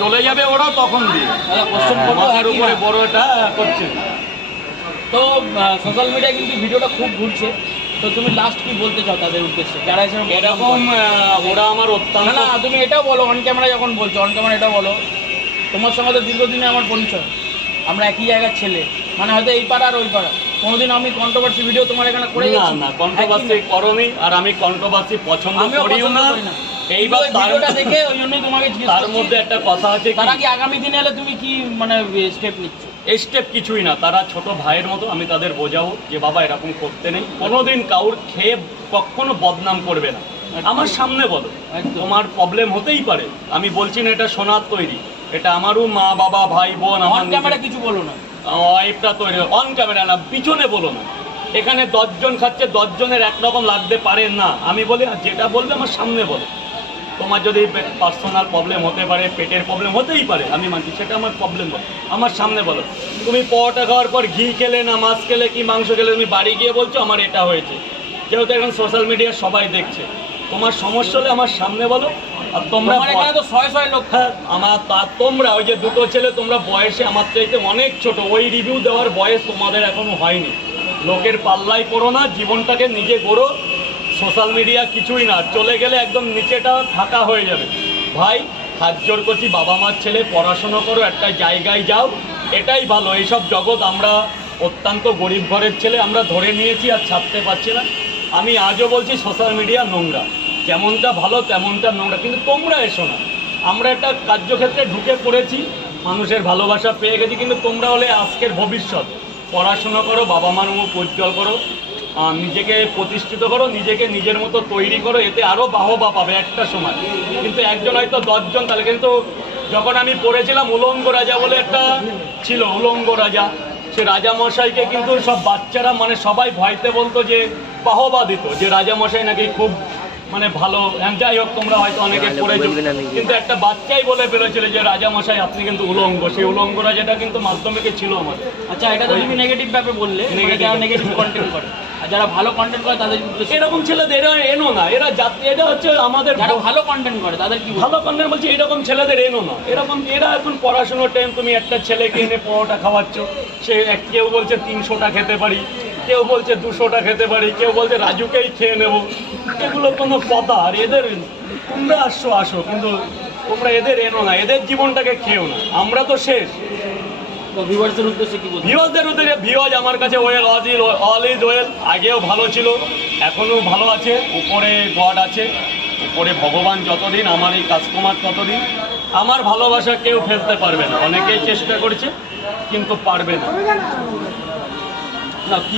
চলে যাবে ওরা তখন দিয়ে কোশ্চেন করবো মাথার উপরে বড় এটা করছে। তো সোশ্যাল মিডিয়ায় কিন্তু ভিডিওটা খুব ঘুরছে, তো তুমি লাস্ট কি বলতে চাও তাদের উদ্দেশ্যে যারা এরকম ওরা আমার অত্যন্ত না তুমি এটাও বলো, অন ক্যামেরা যখন বলছো অন ক্যামেরা এটাও বলো, তোমার সঙ্গে তো দীর্ঘদিনে আমার পরিচয়, আমরা একই জায়গার ছেলে, মানে হয়তো এই পাড়া আর ওই পাড়া, কোনোদিন আমি কন্ট্রোভার্সি ভিডিও তোমার এখানে করে না না কন্ট্রোভার্সি করোনি, আর আমি কন্ট্রোভার্সি পছন্দ করিও না। এইবার ভিডিওটা দেখে ওই জন্যই তোমাকে জিজ্ঞেস তার মধ্যে একটা কথা আছে, তারা কি আগামী দিনে এলে তুমি কি মানে স্টেপ নিচ্ছ? এই স্টেপ কিছুই না, তারা ছোট ভাইয়ের মতো, আমি তাদের বোঝাবো যে বাবা এরকম করতে নেই, কোনোদিন কাউর খেয়ে কখনো বদনাম করবে না। আমার সামনে বলো, তোমার প্রবলেম হতেই পারে, আমি বলছি না এটা সোনার তৈরি, এটা আমারও মা বাবা ভাই বোন, আমার ক্যামেরা কিছু বলো না, ওয়াইফটা তৈরি, অন ক্যামেরা না, পিছনে বলো না। এখানে 10 জন খাচ্ছে, 10 জনের একরকম লাগতে পারে না, আমি বলি যেটা বলবে আমার সামনে বলো। তোমার যদি পার্সোনাল প্রবলেম হতে পারে, পেটের প্রবলেম হতেই পারে, আমি মানছি, সেটা আমার প্রবলেম বলো, আমার সামনে বলো। তুমি পরোটা খাওয়ার পর ঘি খেলে না মাছ খেলে কি মাংস খেলে তুমি বাড়ি গিয়ে বলছো আমার এটা হয়েছে, যেহেতু এখন সোশ্যাল মিডিয়া সবাই দেখছে, তোমার সমস্যা হলে আমার সামনে বলো। আর তোমরা এখানে তো 100 লোক, আমার তোমরা ওই যে দুটো ছেলে, তোমরা বয়সে আমার চাইতে অনেক ছোট, ওই রিভিউ দেওয়ার বয়স তোমাদের এখনো হয়নি। লোকের পাল্লাই পড়ো না, জীবনটাকে নিজে গড়ো। সোশ্যাল মিডিয়া কিছুই না, চলে গেলে একদম নিচেটা ফাঁকা হয়ে যাবে। ভাই হাত জোর করছি, বাবা মার ছেলে, পড়াশোনা করো, একটা জায়গায় যাও, এটাই ভালো। এইসব জগৎ, আমরা অত্যন্ত গরিব ঘরের ছেলে, আমরা ধরে নিয়েছি আর ছাড়তে পারছি না। আমি আজও বলছি সোশ্যাল মিডিয়া নোংরা, যেমনটা ভালো তেমনটা নোংরা, কিন্তু তোমরা এসো না। আমরা একটা কার্যক্ষেত্রে ঢুকে পড়েছি, মানুষের ভালোবাসা পেয়ে গেছি, কিন্তু তোমরা হলে আজকের ভবিষ্যৎ। পড়াশোনা করো, বাবা মার মুখ উজ্জ্বল করো, নিজেকে প্রতিষ্ঠিত করো, নিজেকে নিজের মতো তৈরি করো, এতে আরও বাহবা পাবে একটা সময়। কিন্তু একজন হয়তো 10 জন, তাহলে কিন্তু যখন আমি পড়েছিলাম উলঙ্গ রাজা বলে একটা ছিল, উলঙ্গ রাজা, সে রাজামশাইকে কিন্তু সব বাচ্চারা মানে সবাই ভয়তে বলতো, যে বাহবা দিত, যে রাজামশাই নাকি খুব মানে ভালো। যাই হোক, তোমরা হয়তো অনেকে পড়েছো, কিন্তু একটা বাচ্চাই বলে ফেলেছিল যে রাজামশাই আপনি কিন্তু উলঙ্গ। সেই উলঙ্গ রাজাটা কিন্তু মাধ্যমিকে ছিল আমার। আচ্ছা, এটা তো তুমি নেগেটিভ ব্যাপারে বললে, নেগেটিভ কন্টেন্ট করে, আর যারা ভালো কন্টেন্ট করে তাদের এরকম ছেলেদের এরা এনো না, এরা জাতি, এটা হচ্ছে আমাদের যারা ভালো কন্টেন্ট করে তাদের কি ভালো কন্টেন্ট বলছি, এরকম ছেলেদের এনো না। এরকম এরা এখন পড়াশোনার টাইম, তুমি একটা ছেলেকে এনে পরোটা খাওয়াচ্ছ, সে কেউ বলছে 300টা খেতে পারি, কেউ বলছে 200টা খেতে পারি, কেউ বলছে রাজুকেই খেয়ে নেবো। এগুলো কোনো কথা? আর এদের তোমরা আসো, কিন্তু তোমরা এদের এনো না, এদের জীবনটাকে খেও না, আমরা তো শেষ। ভিউয়ারদের উদ্দেশ্যে কি বলবো? ভিউয়ারদের উদ্দেশ্যে, ভিউয়ার আমার কাছে ওয়েল, অল ইজ ওয়েল, আগেও ভালো ছিল, এখনও ভালো আছে, উপরে গড আছে, উপরে ভগবান যতদিন, আমার এই কাস্টমার ততদিন। আমার ভালোবাসা কেউ ফেলতে পারবে না, অনেকেই চেষ্টা করছে কিন্তু পারবে না। কি